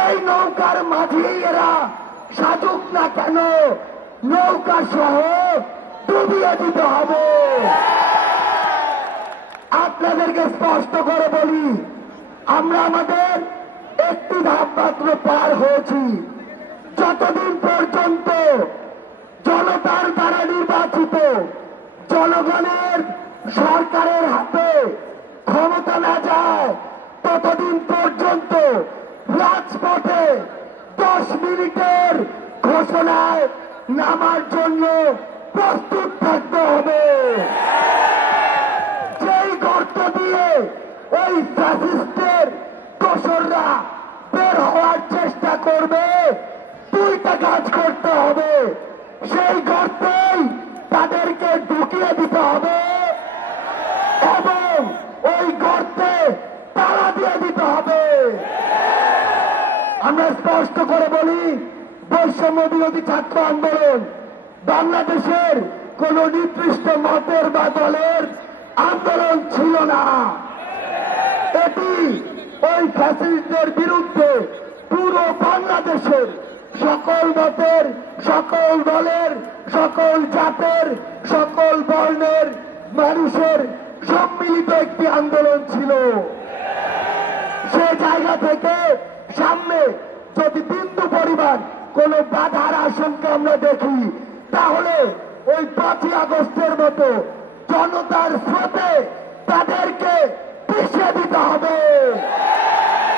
এই নৌকার মাঝে এরা সাজুক না কেন, নৌকা সহ ডুবিয়ে দিতে হবে। আপনাদেরকে স্পষ্ট করে বলি, আমরা আমাদের একটি ধাপ মাত্র পার হয়েছি। যতদিন পর্যন্ত জনতার দ্বারা নির্বাচিত জনগণের সরকারের হাতে ক্ষমতা না যায়, ততদিন পর্যন্ত রাজপথে 10 মিনিটের ঘোষণায় নামার জন্য প্রস্তুত থাকতে হবে। যেই গর্ত দিয়ে ওই ফ্যাসিস্টের দোসররা বের হওয়ার চেষ্টা করবে, দুইটা কাজ করতে হবে। সেই গর্তেই তাদেরকে ঢুকিয়ে দিতে হবে এবং ওই গর্তে তালা দিয়ে দিতে হবে। আমরা স্পষ্ট করে বলি, বৈষম্য বিরোধী ছাত্র আন্দোলন বাংলাদেশের কোন নির্দিষ্ট মতের বা দলের আন্দোলন ছিল না। এটি ওই ফ্যাসিস্টদের বিরুদ্ধে পুরো বাংলাদেশের সকল মতের, সকল দলের, সকল জাতের, সকল বর্ণের মানুষের সম্মিলিত একটি আন্দোলন ছিল। সে জায়গা থেকে সামনে যদি বিন্দু পরিমাণ কোন বাধার আশঙ্কা আমরা দেখি, তাহলে ওই 5ই আগস্টের মতো জনতার স্রোতে তাদেরকে পিছিয়ে দিতে হবে।